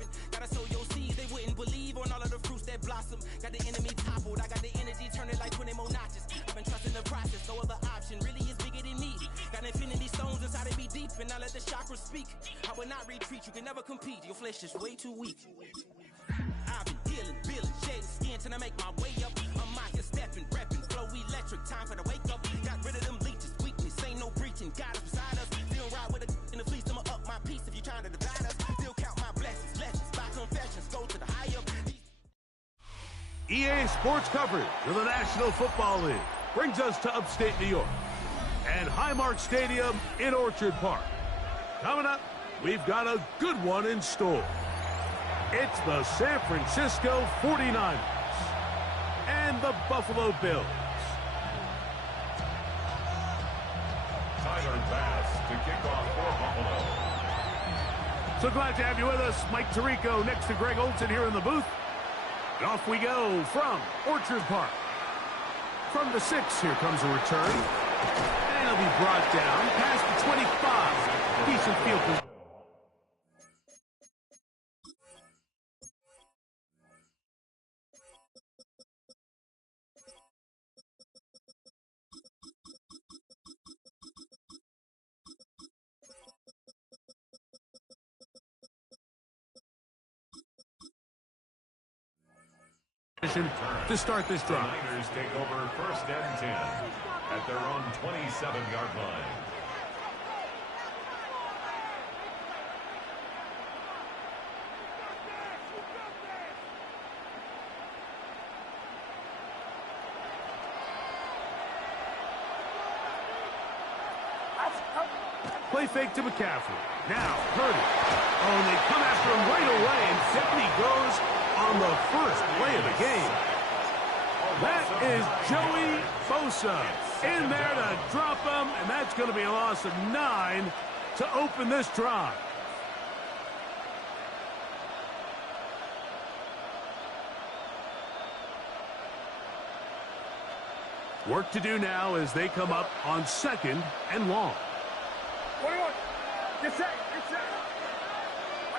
serpent. Gotta sow your seeds, they wouldn't believe on all of the fruits that blossom. Got the enemy toppled, I got the energy, turn it like 20 more notches. I've been trusting the process, no other option really is bigger than me. Got infinity stones inside of me deep, and I let the chakras speak. I will not retreat, you can never compete, your flesh is way too weak. I've been dealing, building, shedding skin till I make my way up. I'm mocking, stepping, repping, flow electric, time for the wake up. Got rid of them leeches, weakness, ain't no breaching, God is beside us. Still ride with a in the fleece, I'ma up my piece if you trying to divide us. Still count my blessings, lessons, by confessions, go to the high up. EA Sports coverage of the National Football League brings us to upstate New York and Highmark Stadium in Orchard Park. Coming up, we've got a good one in store. It's the San Francisco 49ers and the Buffalo Bills. Tyler pass to kick off for Buffalo. So glad to have you with us. Mike Tirico next to Greg Olson here in the booth. And off we go from Orchard Park. From the 6, here comes a return. And he'll be brought down past the 25. Decent field position. To start this drive. The Niners take over 1st and 10 at their own 27-yard line. Play fake to McCaffrey. Now, Purdy. Oh, and they come after him right away, and 70 goes on the first play of the game. That is Joey Bosa in there to drop him, and that's going to be a loss of 9 to open this drive. Work to do now as they come up on 2nd and long. 21. Get set. Get set.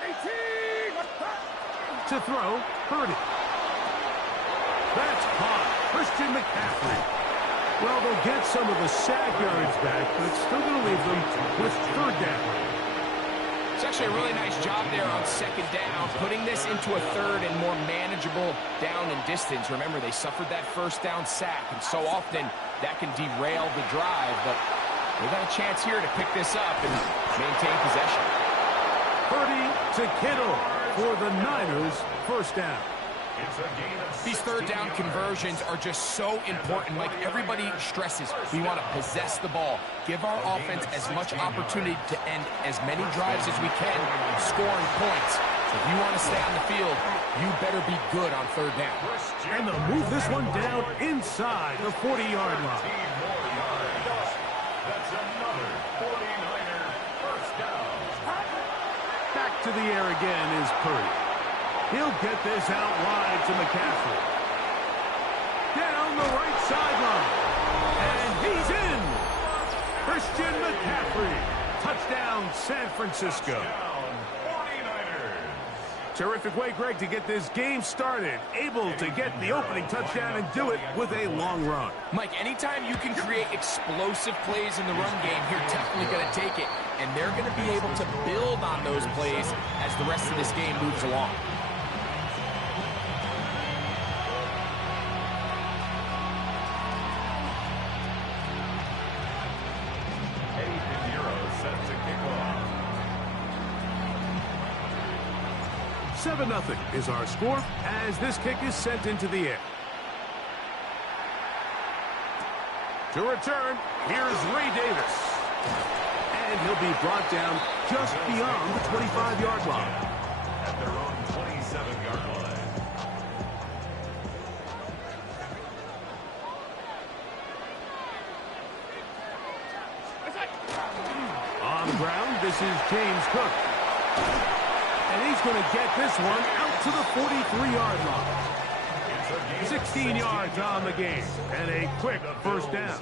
18. To throw, Purdy. That's caught. Christian McCaffrey. Well, they'll get some of the sack yards back, but it's still going to leave them with 3rd down. It's actually a really nice job there on 2nd down, putting this into a 3rd and more manageable down and distance. Remember, they suffered that 1st down sack, and so often that can derail the drive, but they got a chance here to pick this up and maintain possession. Purdy to Kittle for the Niners, 1st down. These 3rd down conversions are just so important. Like everybody stresses, we want to possess the ball, give our offense as much opportunity to end as many drives as we can, scoring points. So if you want to stay on the field, you better be good on 3rd down. And they'll move this one down inside the 40-yard line. That's another 49er 1st down. Back to the air again is Purdy. He'll get this out wide to McCaffrey. Down the right sideline. And he's in. Christian McCaffrey. Touchdown, San Francisco. Touchdown, 49ers. Terrific way, Greg, to get this game started. Able to get the opening touchdown and do it with a long run. Mike, anytime you can create explosive plays in the run game, you're definitely going to take it. And they're going to be able to build on those plays as the rest of this game moves along. Set to kick off. 7-0 is our score as this kick is sent into the air. To return, here's Ray Davis. And he'll be brought down just beyond the 25-yard line. At their own 27-yard line. On the ground, this is James Cook. And he's going to get this one out to the 43-yard line. 16 yards on the game, and a quick first down.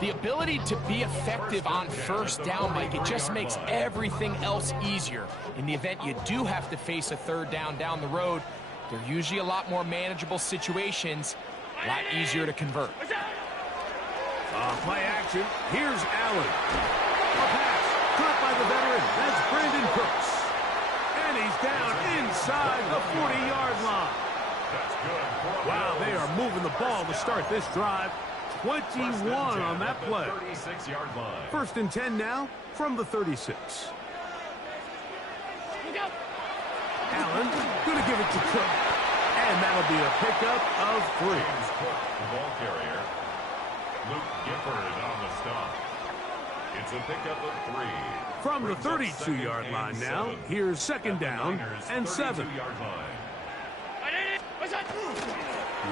The ability to be effective on first down, Mike, it just makes everything else easier. In the event you do have to face a third down the road, they're usually a lot more manageable situations, a lot easier to convert. Play action. Here's Allen. A pass caught by the veteran. That's Brandon Cooks. And he's down inside the 40-yard line. Wow, they are moving the ball to start this drive. 21 on that play. First and 10 now from the 36. Allen going to give it to Cook. And that'll be a pickup of 3. The ball carrier. Luke Gifford on the stop. It's a pickup of 3. From the 32-yard line now, here's second down and 7.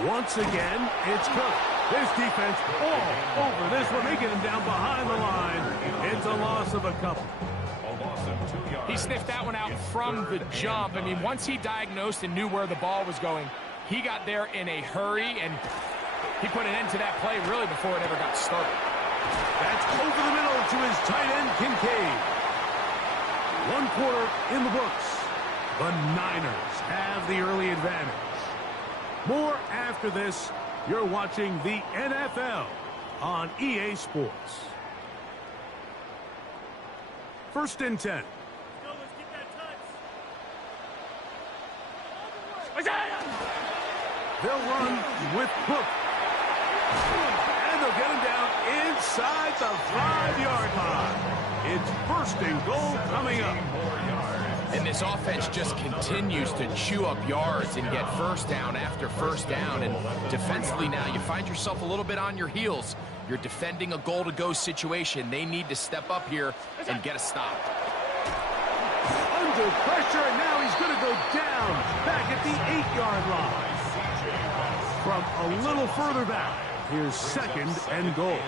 Once again, it's Cook. This defense all over this one. They get him down behind the line. It's a loss of a couple. He sniffed that one out from the jump. I mean, once he diagnosed and knew where the ball was going, he got there in a hurry, and he put an end to that play really before it ever got started. That's over the middle to his tight end, Kincaid. 1 quarter in the books. The Niners have the early advantage. More after this. You're watching the NFL on EA Sports. First and 10. They'll run with Cook. And they'll get him down inside the 5-yard line. It's first and goal coming up. And this offense just continues to chew up yards and get first down after first down. And defensively now, you find yourself a little bit on your heels. You're defending a goal-to-go situation. They need to step up here and get a stop. Under pressure, and now he's going to go down back at the 8-yard line. From a little further back, here's second and goal.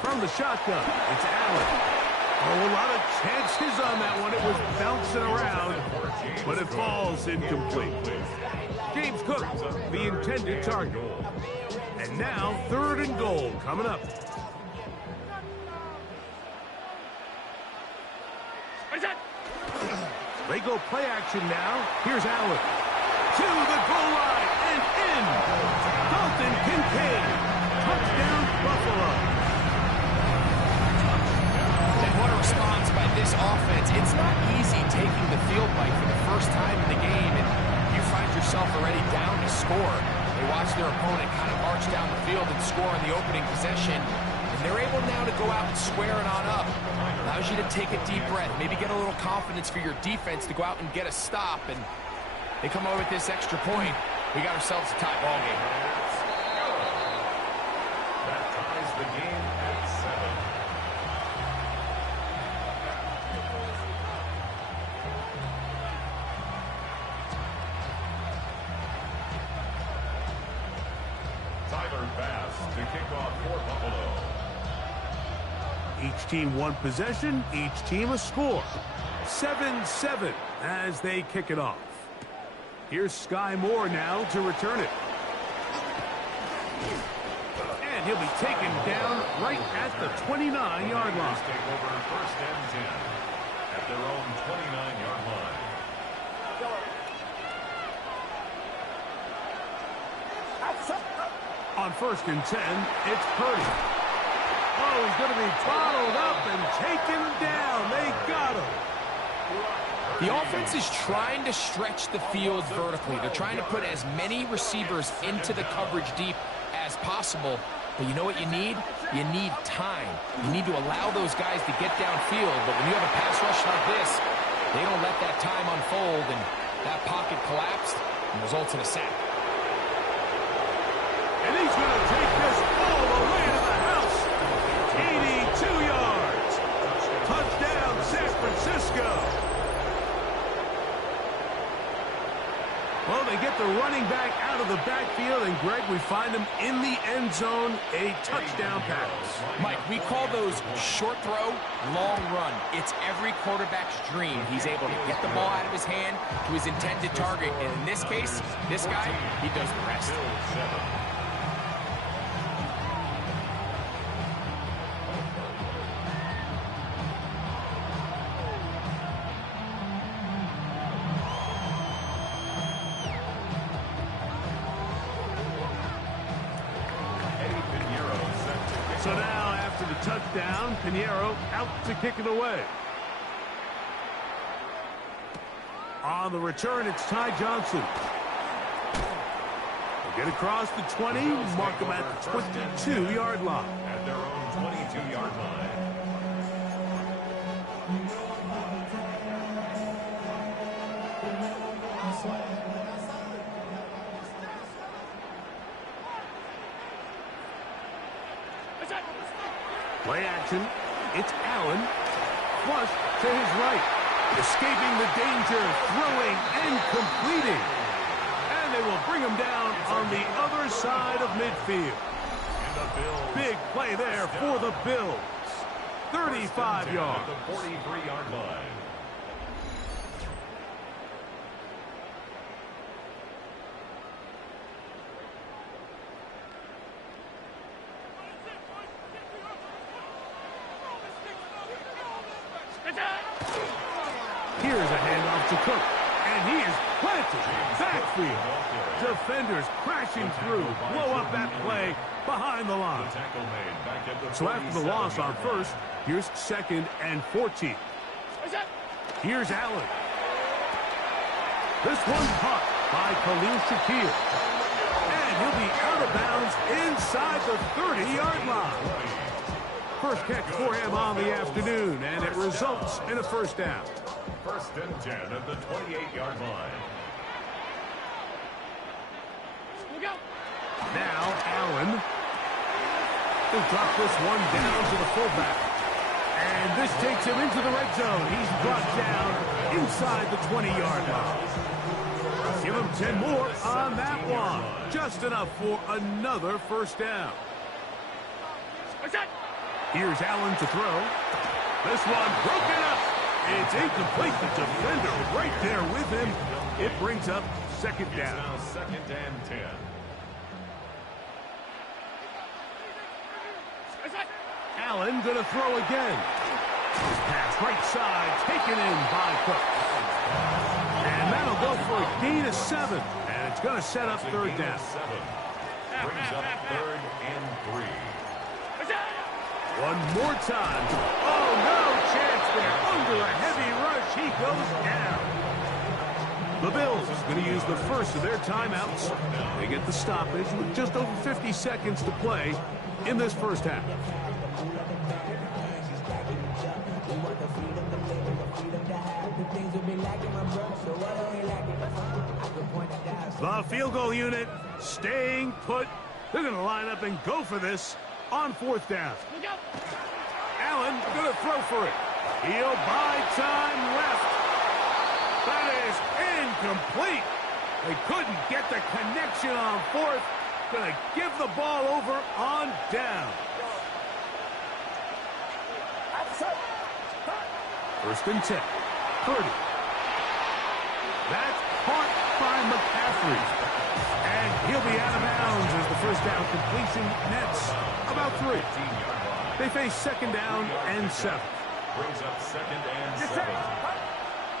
From the shotgun, it's Allen. Oh, a lot of chances on that one. It was bouncing around, but it falls incomplete. James Cook, the intended target. And now, third and goal coming up. They go play action now. Here's Allen. To the goal line and in. Dalton Kincaid. Touchdown, Buffalo. What a response by this offense. It's not easy taking the field bite for the first time in the game, and you find yourself already down to score. They watch their opponent kind of march down the field and score on the opening possession, and they're able now to go out and square it on up. Allows you to take a deep breath, maybe get a little confidence for your defense to go out and get a stop, and they come over with this extra point. We got ourselves a tie ball game. That ties the game at 7. To kick off for Buffalo. Each team one possession, each team a score. 7-7 as they kick it off. Here's Sky Moore now to return it. And he'll be taken down right at the 29-yard line. Take over first and 10 at their own 29-yard line. On first and 10, it's Purdy. Oh, he's going to be bottled up and taken down. They got him. The offense is trying to stretch the field vertically. They're trying to put as many receivers into the coverage deep as possible. But you know what you need? You need time. You need to allow those guys to get downfield. But when you have a pass rush like this, they don't let that time unfold, and that pocket collapsed and results in a sack. And he's going to take this all the way to the house. 82 yards. Touchdown, San Francisco. Well, they get the running back out of of the backfield, and Greg, we find him in the end zone, a touchdown pass. Mike, we call those short throw, long run. It's every quarterback's dream. He's able to get the ball out of his hand to his intended target. And in this case, this guy, he does the rest. So now, after the touchdown, Pinheiro out to kick it away. On the return, it's Ty Johnson. They get across the 20, mark them at the 22-yard line. At their own 22-yard line. Play action. It's Allen. Flush to his right. Escaping the danger, throwing and completing. And they will bring him down on the other side of midfield. Big play there for the Bills. 35 yards. At the 43-yard line. Here's a handoff to Cook, and he is planted. Backfield. Defenders crashing through. Blow up that play behind the line. So after the loss on first, here's 2nd and 14. Here's Allen. This one caught by Khalil Shakir. And he'll be out of bounds inside the 30-yard line. First catch for him on the afternoon, and it results in a first down. 1st and 10 at the 28-yard line. Now Allen. He'll drop this one down to the fullback. And this takes him into the red zone. He's brought down inside the 20-yard line. Give him 10 more on that one. Just enough for another first down. Here's Allen to throw. This one broken up. It's incomplete. The defender right there with him. It brings up 2nd down. Now 2nd and 10. Allen going to throw again. His pass right side taken in by Cook. And that'll go for a gain of 7. And it's going to set up 3rd down. 7. Brings up 3rd and 3. One more time. Oh, no chance there. Under a heavy rush, he goes down. The Bills is going to use the first of their timeouts. They get the stoppage with just over 50 seconds to play in this first half. The field goal unit staying put. They're going to line up and go for this on 4th down. Allen going to throw for it. He'll buy time left. That is incomplete. They couldn't get the connection on 4th. Going to give the ball over on down. 1st and 10. Purdy. That's caught by McCaffrey. And he'll be out of bounds as the first down completion nets about 3. They face 2nd down and 7. Brings up 2nd and 7.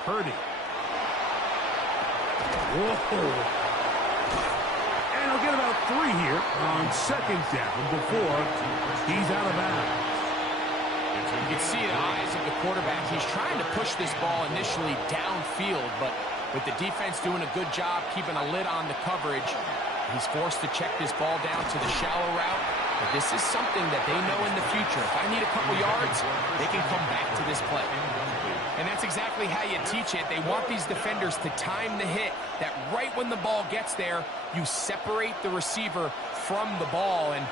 Purdy. Whoa. And he'll get about 3 here on 2nd down before he's out of bounds. You can see in the eyes of the quarterback, he's trying to push this ball initially downfield, but with the defense doing a good job keeping a lid on the coverage, he's forced to check this ball down to the shallow route. But this is something that they know in the future. If I need a couple yards, they can come back to this play. And that's exactly how you teach it. They want these defenders to time the hit, that right when the ball gets there, you separate the receiver from the ball. And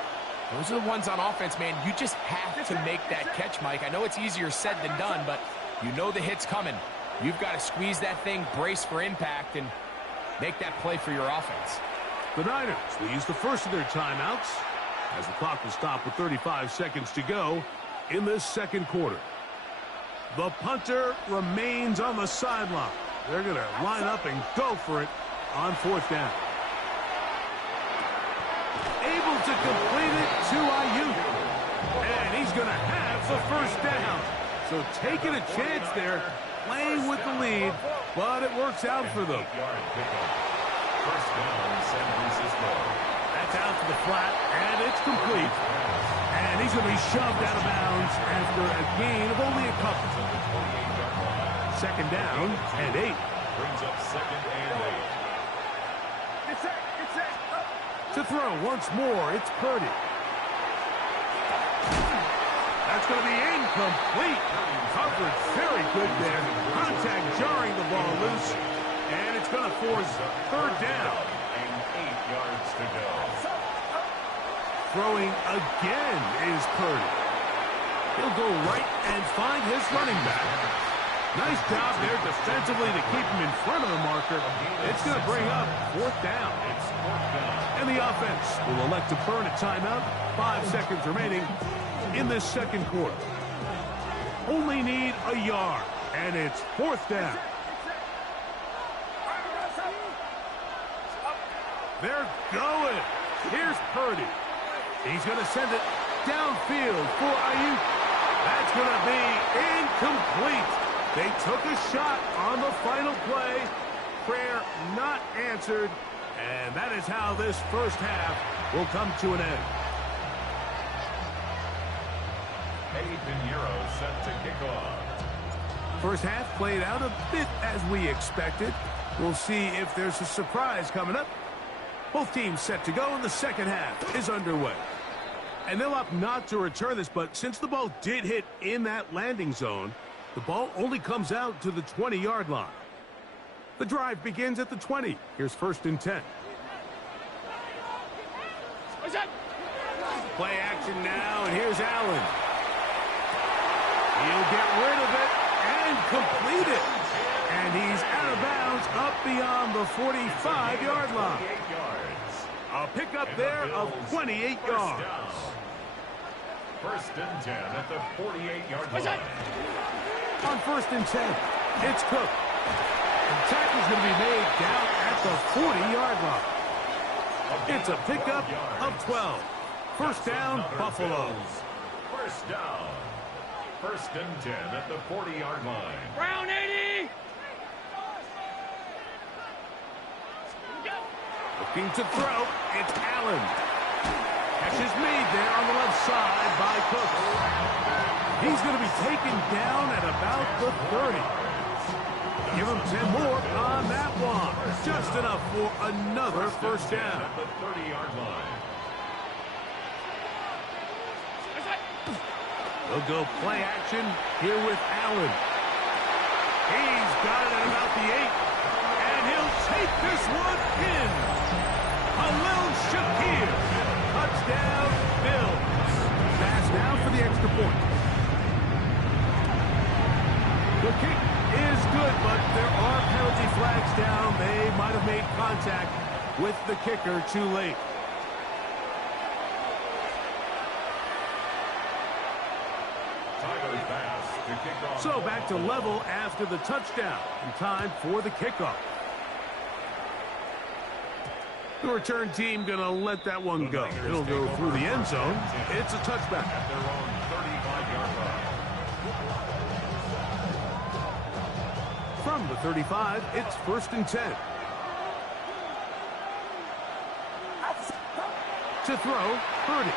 those are the ones on offense, man. You just have to make that catch, Mike. I know it's easier said than done, but you know the hit's coming. You've got to squeeze that thing, brace for impact, and make that play for your offense. The Niners will use the first of their timeouts as the clock will stop with 35 seconds to go in this second quarter. The punter remains on the sideline. They're going to line up and go for it on fourth down. Able to complete it to Ayuk. And he's going to have the first down. So taking a chance there, playing with the lead, but it works out for them. First down, San Francisco. That's out to the flat, and it's complete. And he's going to be shoved out of bounds after a gain of only a couple. Second down and 8. Brings up second and 8. Get set, get set. To throw once more, it's Purdy. That's going to be incomplete. Coverage very good there. Contact jarring the ball loose. And it's going to force third down. And 8 yards to go. Throwing again is Purdy. He'll go right and find his running back. Nice job there defensively to keep him in front of the marker. It's going to bring up fourth down. And the offense will elect to burn a timeout. 5 seconds remaining in this second quarter. Only need a yard, and it's fourth down. They're going. Here's Purdy. He's going to send it downfield for Ayuk. That's going to be incomplete. They took a shot on the final play. Prayer not answered. And that is how this first half will come to an end. Pinheiro set to kick off. First half played out a bit as we expected. We'll see if there's a surprise coming up. Both teams set to go, and the second half is underway. And they'll opt not to return this, but since the ball did hit in that landing zone, the ball only comes out to the 20-yard line. The drive begins at the 20. Here's first and 10. Play action now, and here's Allen. He'll get rid of it and complete it. And he's out of bounds up beyond the 45-yard line. A pickup there of 28 yards. First and 10 at the 48-yard line. On first and 10, it's Cook. The tackle's going to be made down at the 40-yard line. It's a pickup of 12. First down, Buffalo. First down. First and 10 at the 40-yard line. Brown 80. Looking to throw, it's Allen. Catch is made there on the left side by Cook. He's going to be taken down at about the 30. Give him 10 more on that one. Just enough for another first down. At the 30-yard line. They'll go play action here with Allen. He's got it at about the 8. And he'll take this one in. Khalil Shakir. Touchdown, Bills. Pass now for the extra point. The kick is good, but there are penalty flags down. They might have made contact with the kicker too late. So back to level after the touchdown. And time for the kickoff. The return team going to let that one go. It'll go through the end zone. It's a touchback. At their own 35-yard line. From the 35, it's first and 10. To throw, Purdy.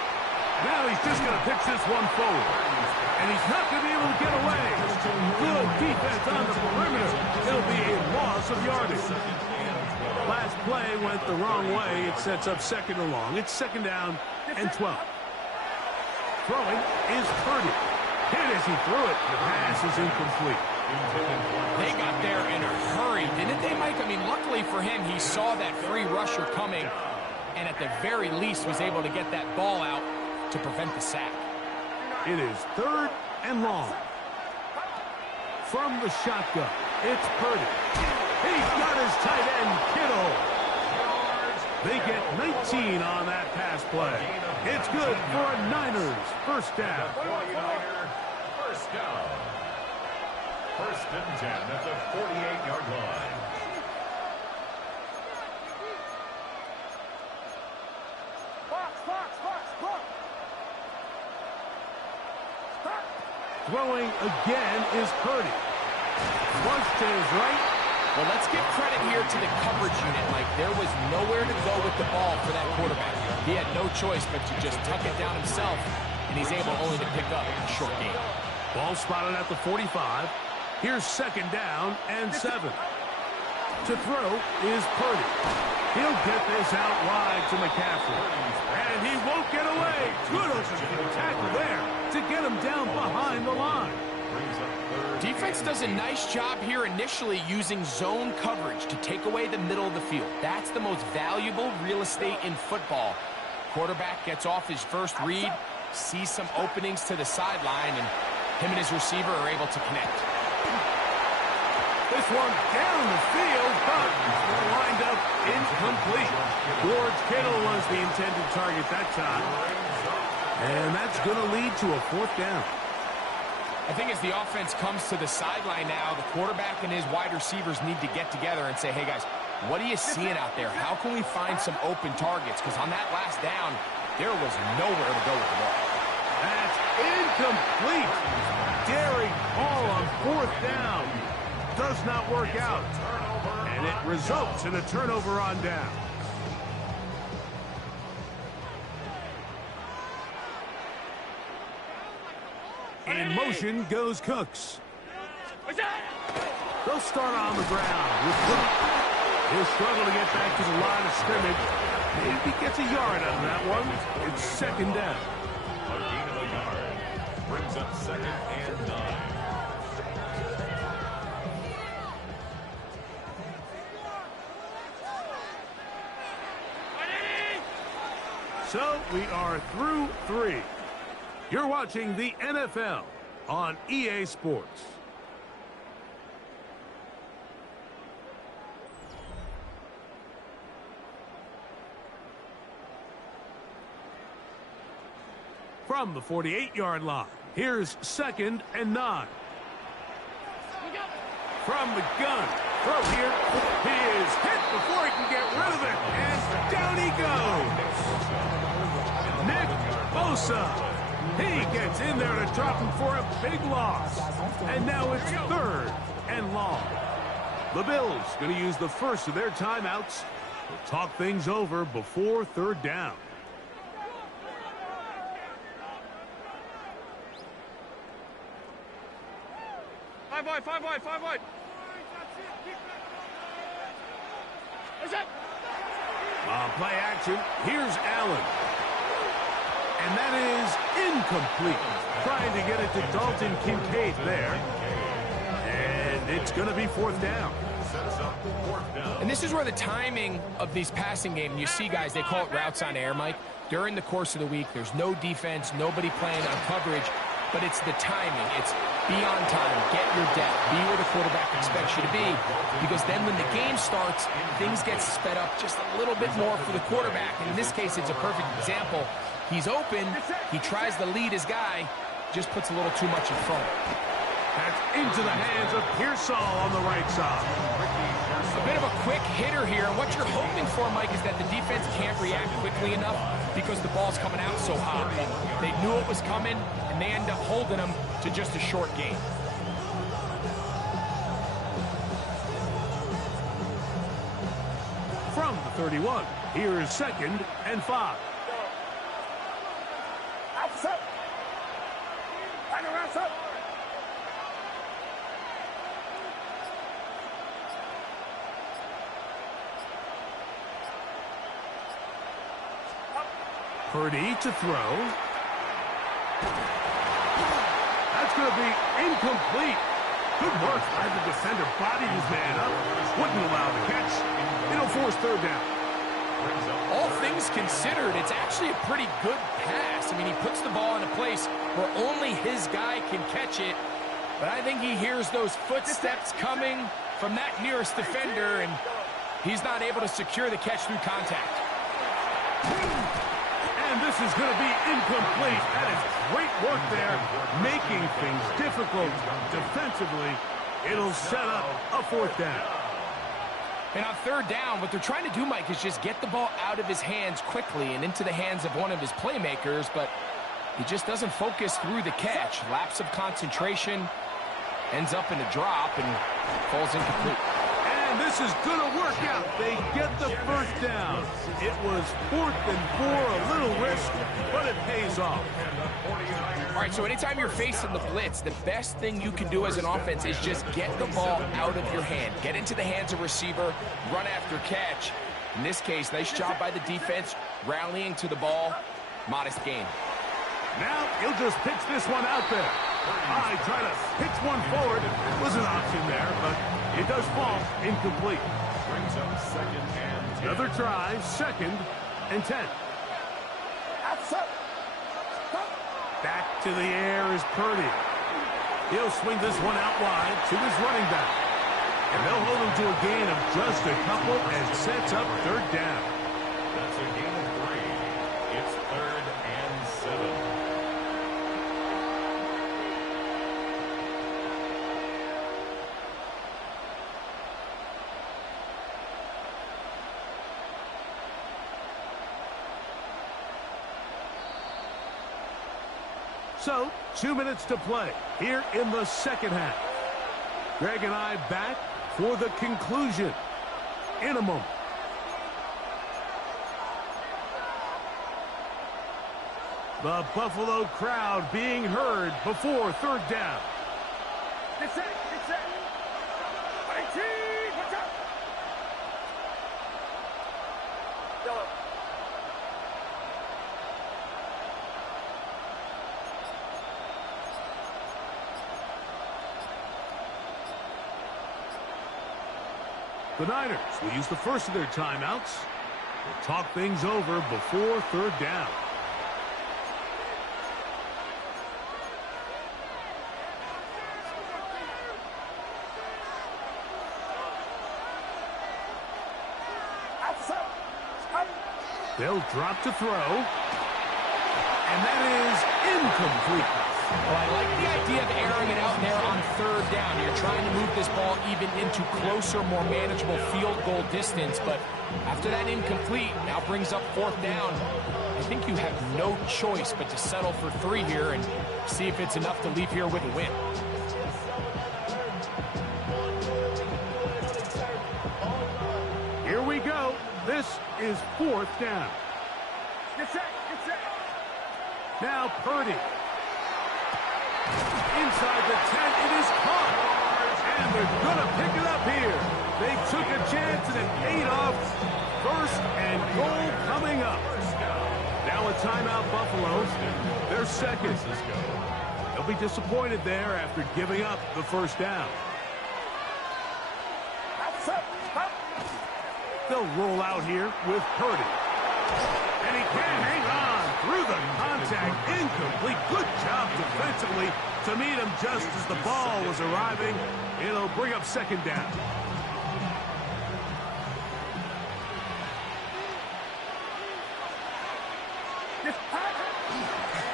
Now he's just going to pitch this one forward. And he's not going to be able to get away. Good defense on the perimeter. It'll be a loss of yardage. Last play went the wrong way. It sets up second and long. It's second down and 12. Throwing is Purdy. Hit as he threw it. The pass is incomplete. They got there in a hurry, didn't they, Mike? I mean, luckily for him, he saw that free rusher coming and at the very least was able to get that ball out to prevent the sack. It is third and long. From the shotgun, it's Purdy. He's got his tight end, Kittle. They get 19 on that pass play. It's good for a Niners first down. 49er first down. First and 10 at the 48-yard line. Throwing again is Purdy. Once to his right. Well, let's give credit here to the coverage unit, Mike. There was nowhere to go with the ball for that quarterback. He had no choice but to just tuck it down himself, and he's able only to pick up a short gain. Ball spotted at the 45. Here's second down and 7. To throw is Purdy. He'll get this out wide to McCaffrey. And he won't get away. Good open tackle there to get him down behind the line. Defense does a nice job here initially using zone coverage to take away the middle of the field. That's the most valuable real estate in football. Quarterback gets off his first read, sees some openings to the sideline, and him and his receiver are able to connect. This one down the field, but lined up incomplete. George Kittle was the intended target that time. And that's going to lead to a fourth down. I think as the offense comes to the sideline now, the quarterback and his wide receivers need to get together and say, hey, guys, what are you seeing out there? How can we find some open targets? Because on that last down, there was nowhere to go with the ball. That's incomplete. Daring Hall on fourth down. Does not work out. And it results in a turnover on down. In motion goes Cooks. They'll start on the ground with Cook. He'll struggle to get back to the line of scrimmage. Maybe gets a yard out of that one. It's second down. A gain of a yard. Brings up second and 9. So we are through 3. You're watching the NFL on EA Sports. From the 48-yard line, here's second and 9. From the gun, throw here. He is hit before he can get rid of it, and down he goes. Nick Bosa. He gets in there to drop him for a big loss. And now it's third and long. The Bills going to use the first of their timeouts to talk things over before third down. Five wide. On play action, here's Allen. And that is incomplete. Trying to get it to Dalton Kincaid there. And it's going to be fourth down. And this is where the timing of these passing games, you see guys, they call it routes on air, Mike. During the course of the week, there's no defense, nobody playing on coverage, but it's the timing. It's be on time, get your depth, be where the quarterback expects you to be, because then when the game starts, things get sped up just a little bit more for the quarterback. And in this case, it's a perfect example. He's open, he tries to lead his guy, just puts a little too much in front. That's into the hands of Pearsall on the right side. A bit of a quick hitter here. And what you're hoping for, Mike, is that the defense can't react quickly enough because the ball's coming out so hot. They knew it was coming, and they end up holding them to just a short gain. From the 31, here is second and 5. Purdy to throw. That's going to be incomplete. Good work by the defender. Bodied his man up. Wouldn't allow the catch. It'll force third down. All things considered, it's actually a pretty good pass. I mean, he puts the ball in a place where only his guy can catch it. But I think he hears those footsteps coming from that nearest defender, and he's not able to secure the catch through contact. And this is going to be incomplete. That is great work there, making things difficult defensively. It'll set up a fourth down. And on third down, what they're trying to do, Mike, is just get the ball out of his hands quickly and into the hands of one of his playmakers, but he just doesn't focus through the catch. Lapse of concentration, ends up in a drop, and falls incomplete. And this is going to work out. They get the first down. It was 4th and 4, a little risk, but it pays off. All right, so anytime you're facing the blitz, the best thing you can do as an offense is just get the ball out of your hand. Get into the hands of receiver, run after catch. In this case, nice job by the defense, rallying to the ball. Modest gain. Now he'll just pitch this one out there. I try to pitch one forward. It was an option there, but it does fall incomplete. Brings up 2nd and 10. Another try, 2nd and 10. Back to the air is Purdy. He'll swing this one out wide to his running back. And they'll hold him to a gain of just a couple and sets up 3rd down. That's a gain of 3. It's 3rd and 7. So, 2 minutes to play here in the second half. Greg and I back for the conclusion in a moment. The Buffalo crowd being heard before 3rd down. Get set, get set. 18, watch out. Yellow. The Niners will use the first of their timeouts. They'll talk things over before 3rd down. They'll drop to throw. And that is incomplete. Well, I like the idea of airing it out there on 3rd down. You're trying to move this ball even into closer, more manageable field goal distance, but after that incomplete, now brings up 4th down. I think you have no choice but to settle for 3 here and see if it's enough to leave here with a win. Here we go. This is 4th down. Get set, get set. Now Purdy. Inside the 10, it is caught. And they're going to pick it up here. They took a chance and it paid off. 1st and goal coming up. Now a timeout, Buffalo. They're 2nd. They'll be disappointed there after giving up the 1st down. They'll roll out here with Purdy. And he can hang on through the contact. Incomplete. Good job defensively to meet him just as the ball was arriving. It'll bring up 2nd down.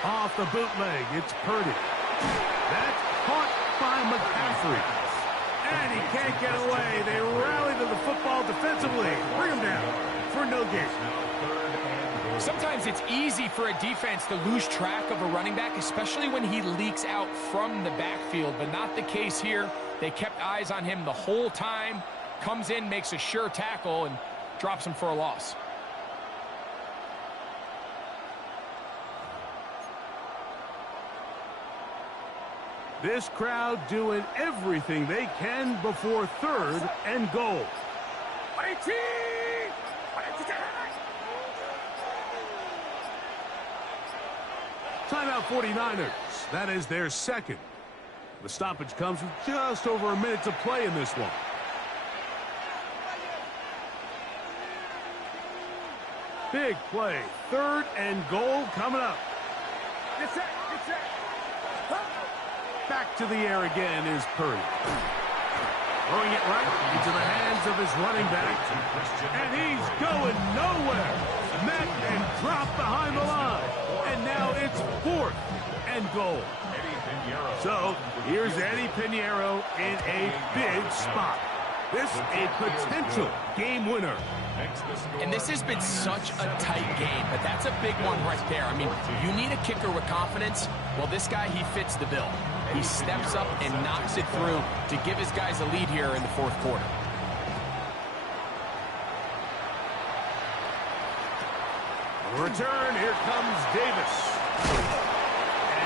Off the bootleg, it's Purdy. That's caught by McCaffrey. And he can't get away. They rally to the football defensively. Bring him down for no gain. Sometimes it's easy for a defense to lose track of a running back, especially when he leaks out from the backfield, but not the case here. They kept eyes on him the whole time. Comes in, makes a sure tackle, and drops him for a loss. This crowd doing everything they can before 3rd and goal. 18! Timeout 49ers. That is their 2nd. The stoppage comes with just over a minute to play in this one. Big play. 3rd and goal coming up. Get set, get set. Back to the air again is Purdy. Throwing it right into the hands of his running back. And he's going nowhere. met and dropped behind the line. And now it's 4th and goal. So here's Eddie Pinheiro in a big spot. This a potential game winner. And this has been such a tight game, but that's a big one right there. I mean, you need a kicker with confidence. Well, this guy, he fits the bill. He steps up and knocks it through to give his guys a lead here in the 4th quarter. Return, here comes Davis.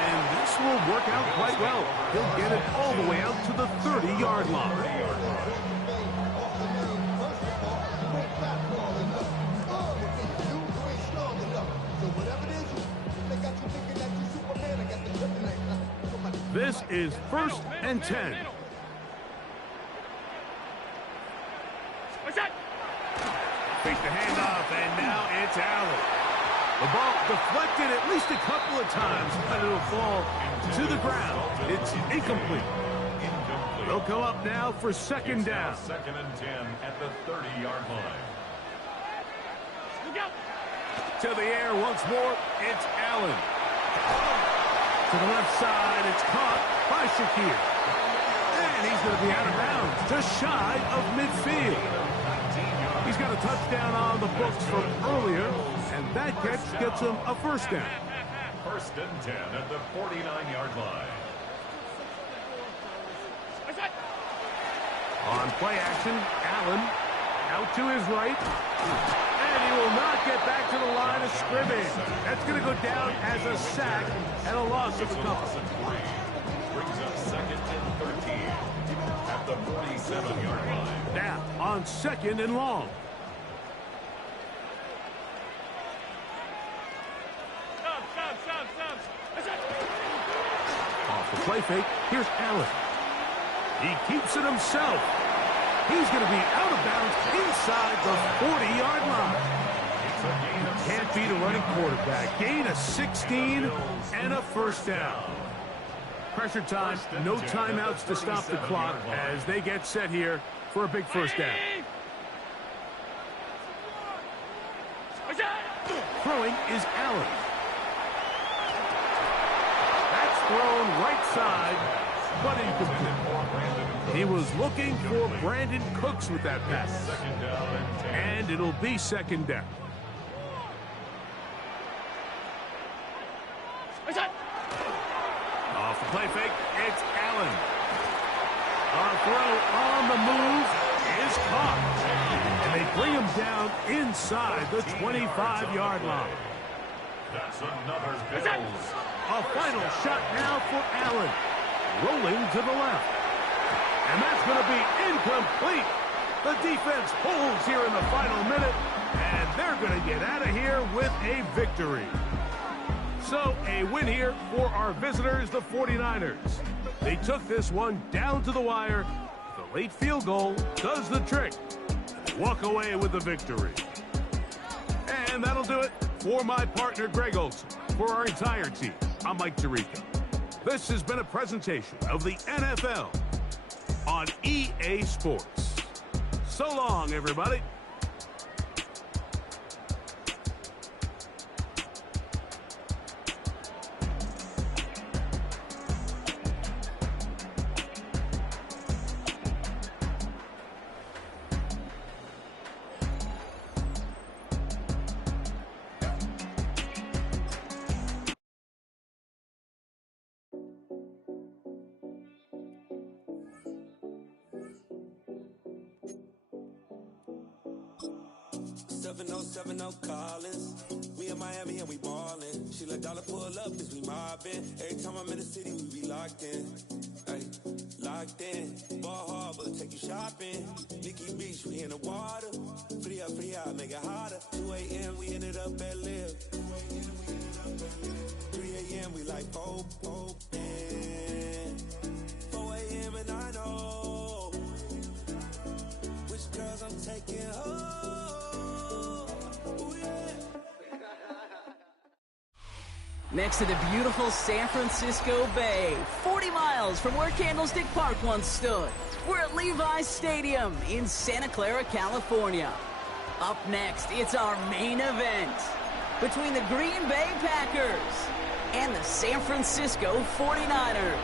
And this will work out quite well. He'll get it all the way out to the 30-yard line. This is 1st and 10. Fake the handoff, and now it's Allen. The ball deflected at least a couple of times, but it'll fall to the ground. It's incomplete. They'll come up now for 2nd down. 2nd and 10 at the 30-yard line. To the air once more, it's Allen. To the left side, it's caught by Shakir. And he's going to be out of bounds, just shy of midfield. He's got a touchdown on the books from earlier, and that catch gets him a 1st down. 1st and 10 at the 49-yard line. On play action, Allen out to his right. And he will not get back to the line of scrimmage. That's going to go down as a sack and a loss of a couple. Brings up 2nd and 13 at the 47-yard line. Now on 2nd and long. Off the play fake, here's Allen. He keeps it himself. He's going to be out of bounds inside the 40-yard line. Can't beat a running quarterback. Gain of 16 and a 1st down. Pressure time, no timeouts to stop the clock as they get set here for a big 1st down. Throwing is Allen. That's thrown right side, but incomplete. He was looking for Brandon Cooks with that pass. And it'll be 2nd down. Off the play fake, it's Allen. Our throw on the move is caught. And they bring him down inside the 25-yard line. That's another Bills. A final shot now for Allen. Rolling to the left. And that's going to be incomplete. The defense pulls here in the final minute, and they're going to get out of here with a victory. So a win here for our visitors, the 49ers. They took this one down to the wire. The late field goal does the trick. Walk away with the victory. And that'll do it for my partner, Greg Olson. For our entire team, I'm Mike Tirico. This has been a presentation of the NFL on EA Sports. So long, everybody. Collins. We in Miami and we ballin'. She let dollar pull up as we mobbin'. Every time I'm in the city, we be locked in. Ay, locked in. Ball Harbor, take you shopping. Nikki Beach, we in the water. Free up, make it hotter. 2 a.m. we ended up at Live. 3 a.m. we like Pope. And 4 a.m. and I know which girls I'm taking home. Next to the beautiful San Francisco Bay, 40 miles from where Candlestick Park once stood. We're at Levi's Stadium in Santa Clara, California. Up next, it's our main event between the Green Bay Packers and the San Francisco 49ers.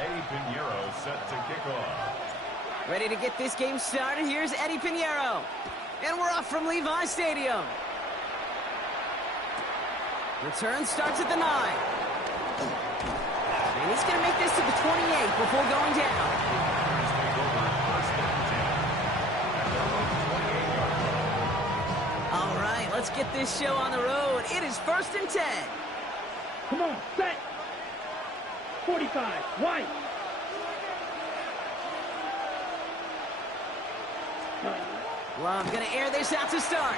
Eddie Pinheiro set to kick off. Ready to get this game started. Here's Eddie Pinheiro. And we're off from Levi Stadium. Return starts at the 9. And he's going to make this to the 28 before going down. All right, let's get this show on the road. It is 1st and 10. Come on, set. 45, white. Love going to air this out to start.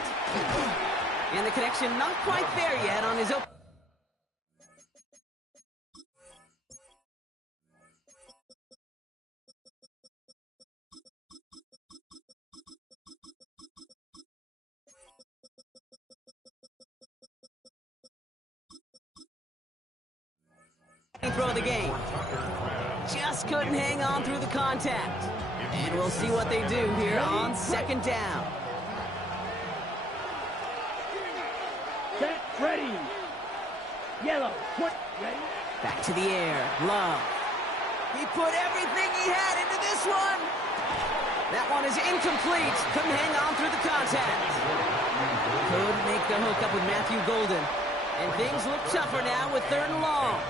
And the connection not quite there yet on his open. Throw of the game. Just couldn't hang on through the contact. And we'll see what they do here on 2nd down. Set, ready. Yellow, put, ready. Back to the air. Love. He put everything he had into this one. That one is incomplete. Couldn't hang on through the contact. Could make the hook up with Matthew Golden. And things look tougher now with 3rd and long.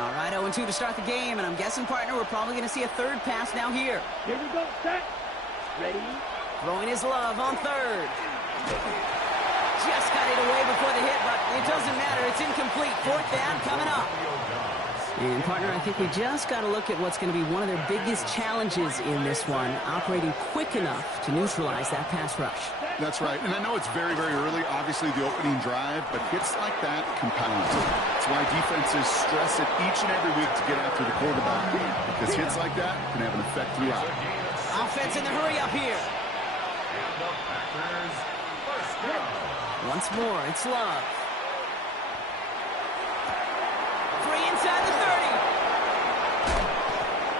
All right, 0-2 to start the game, and I'm guessing, partner, we're probably going to see a 3rd pass now here. Here we go, set, ready. Throwing his Love on 3rd. Just got it away before the hit, but it doesn't matter. It's incomplete. 4th down coming up. And, partner, I think we just got to look at what's going to be one of their biggest challenges in this one, operating quick enough to neutralize that pass rush. That's right, and I know it's very, very early, obviously the opening drive, but hits like that compound. That's why defenses stress it each and every week to get after the quarterback, because hits like that can have an effect throughout. Offense in the hurry up here. Once more, it's Love. 3 inside the 30.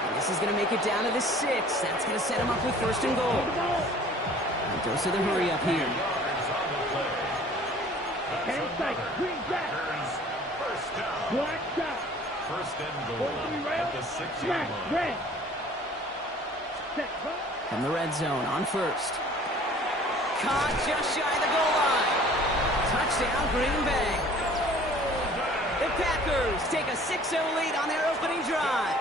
And this is going to make it down to the 6. That's going to set him up with 1st and goal. And goes to the hurry up here. Hand sight, green back. Black shot. 1st and goal at the 6-yard line. Red. Set, From the red zone on 1st. Caught just shy of the goal line. Touchdown, Green Bay. The Packers take a 6-0 lead on their opening drive.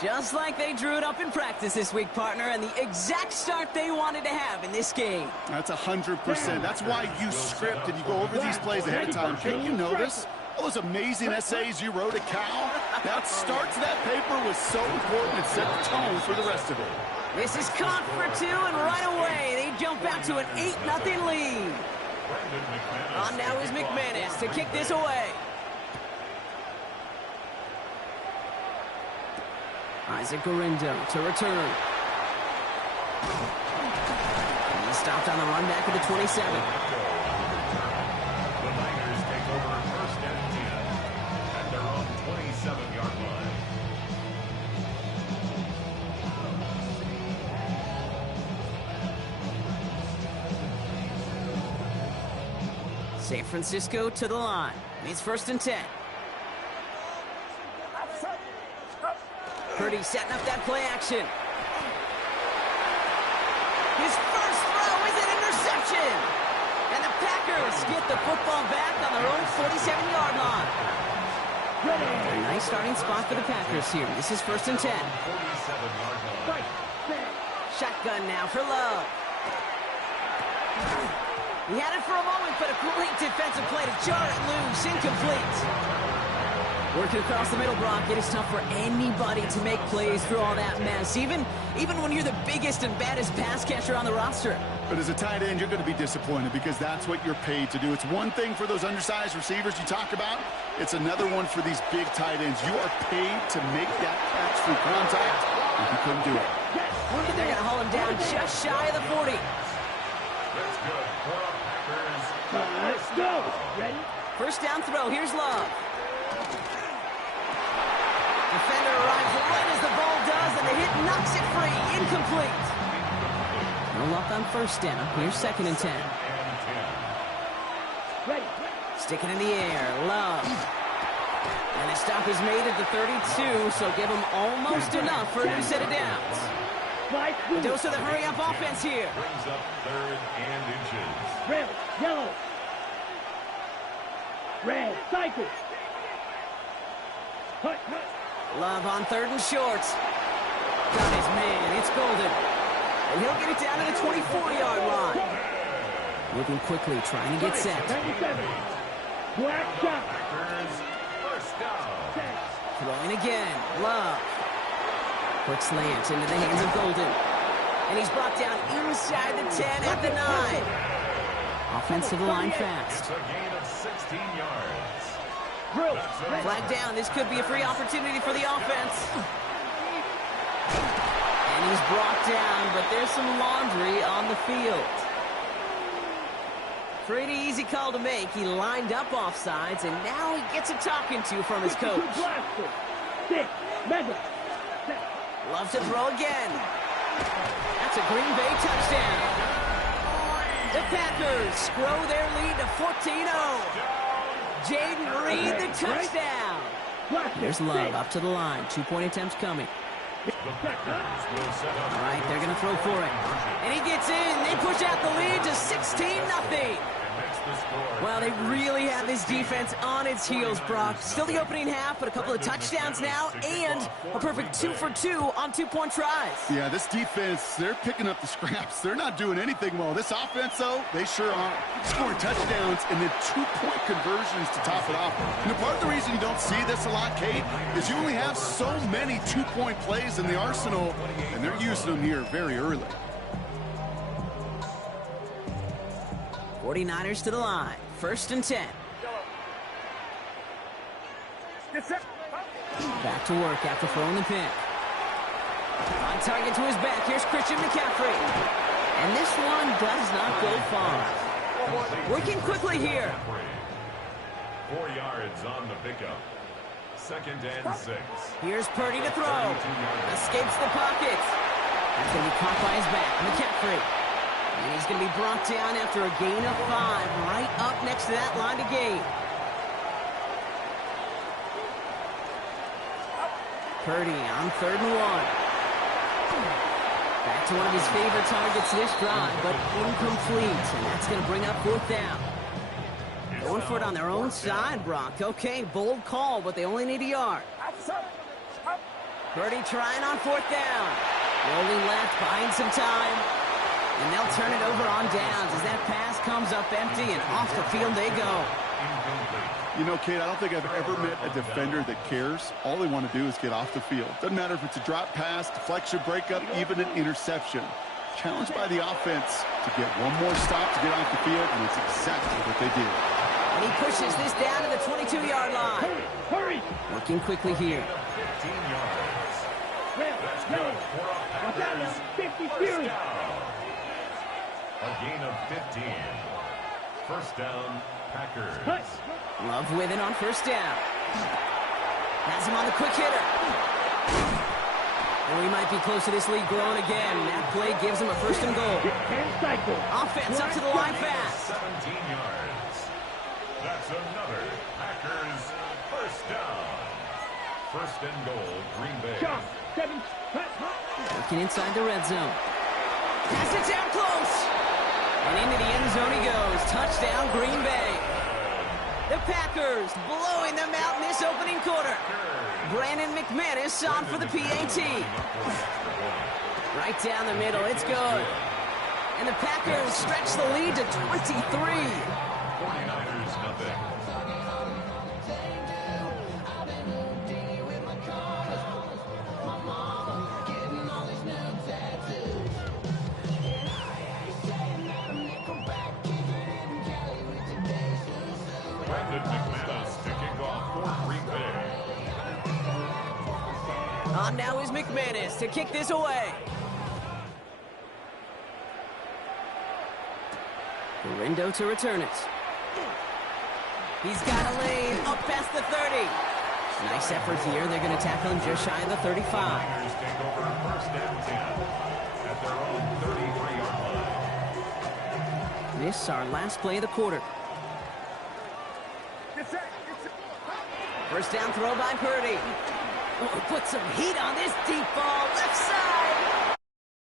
Just like they drew it up in practice this week, partner, and the exact start they wanted to have in this game. That's 100%. That's why you script and you go over these plays ahead of time. Can't you know this? All those amazing essays you wrote at Cal? That start to that paper was so important. It set the tone for the rest of it. This is caught for 2, and right away they jump back to an 8-0 lead. On now is McManus to kick this away. Isaac Gorindo to return. And he's stopped on the run back at the 27. The Niners take over 1st and 10 at their own 27-yard line. San Francisco to the line. It's 1st and 10. Purdy setting up that play action. His first throw is an interception. And the Packers get the football back on their own 47-yard line. A nice starting spot for the Packers here. This is 1st and 10. Shotgun now for Love. He had it for a moment, but a great defensive play to jar it loose. Incomplete. Working across the middle, Brock, it is tough for anybody to make plays through all that mess, even when you're the biggest and baddest pass catcher on the roster. But as a tight end, you're going to be disappointed because that's what you're paid to do. It's one thing for those undersized receivers you talk about. It's another one for these big tight ends. You are paid to make that catch through contact, and he couldn't do it. And they're going to haul him down just shy of the 40. That's good for Packers. Let's go. Ready? First down throw. Here's Love. Defender arrives right as the ball does, and the hit knocks it free. Incomplete. No luck on first down. Here's 2nd and 10. Stick it in the air. Love. And the stop is made at the 32, so give him almost enough for a new set of downs. A dose of the hurry-up offense here. Brings up 3rd and inches. Red, yellow. Red, cycle. Hut. Love on 3rd and short. Got his man. It's Golden. And he'll get it down to the 24-yard line. Moving quickly, trying to get set. 97. Black shot. First down. Throwing again. Love. Quick slant into the hands of Golden. And he's brought down inside the 10 at the 9. Offensive line fast. It's a gain of 16 yards. Flag down. This could be a free opportunity for the offense. And he's brought down, but there's some laundry on the field. Pretty easy call to make. He lined up offsides, and now he gets a talking to from his coach. Love to throw again. That's a Green Bay touchdown. The Packers grow their lead to 14-0. Jaden Reed, the touchdown. Here's Love up to the line. 2-point attempts coming. All right, they're going to throw for it. And he gets in. They push out the lead to 16-0. Well, they really have this defense on its heels, Brock. Still the opening half, but a couple of touchdowns now and a perfect 2 for 2 on 2-point tries. Yeah, this defense, they're picking up the scraps. They're not doing anything well. This offense, though, they sure are. Scoring touchdowns and then 2-point conversions to top it off. And part of the reason you don't see this a lot, Kate, is you only have so many 2-point plays in the arsenal, and they're using them here very early. 49ers to the line. 1st and 10. Back to work after throwing the pick. On target to his back. Here's Christian McCaffrey. And this one does not go far. Working quickly here. 4 yards on the pickup. 2nd and 6. Here's Purdy to throw. Escapes the pocket. That's going to be caught by his back. McCaffrey. And he's going to be brought down after a gain of 5, right up next to that line to gain. Purdy on 3rd and 1. Back to one of his favorite targets this drive, but incomplete. And that's going to bring up 4th down. Going for it on their own side, Brock. Okay, bold call, but they only need a yard. Purdy trying on 4th down. Rolling left, buying some time. And they'll turn it over on downs as that pass comes up empty, and off the field they go. You know, Kate, I don't think I've ever met a defender that cares. All they want to do is get off the field. Doesn't matter if it's a drop pass, deflection, breakup, even an interception. Challenged by the offense to get one more stop to get off the field, and it's exactly what they did. And he pushes this down to the 22-yard line. Hurry! Working quickly here. 15 yards. Let's go. Watch out now. 50 Fury. A gain of 15. First down, Packers. Love with it on 1st down. Has him on the quick hitter. And we might be close to this lead growing again. That play gives him a 1st and goal. Offense up to the line fast. 17 yards. That's another Packers first down. 1st and goal, Green Bay. Looking inside the red zone. Pass it down close. And into the end zone he goes. Touchdown, Green Bay. The Packers blowing them out in this opening quarter. Brandon McManus on for the PAT. Right down the middle. It's good. And the Packers stretch the lead to 23. 49ers nothing. Brandon McManus to kick off for Green Bay. On now is McManus to kick this away. Rindo to return it. He's got a lane up past the 30. Nice effort here. They're going to tackle him just shy of the 35. Niners take over first and 10 at their own 33-yard line. This is our last play of the quarter. First down throw by Purdy. Oh, put some heat on this deep ball. Left side.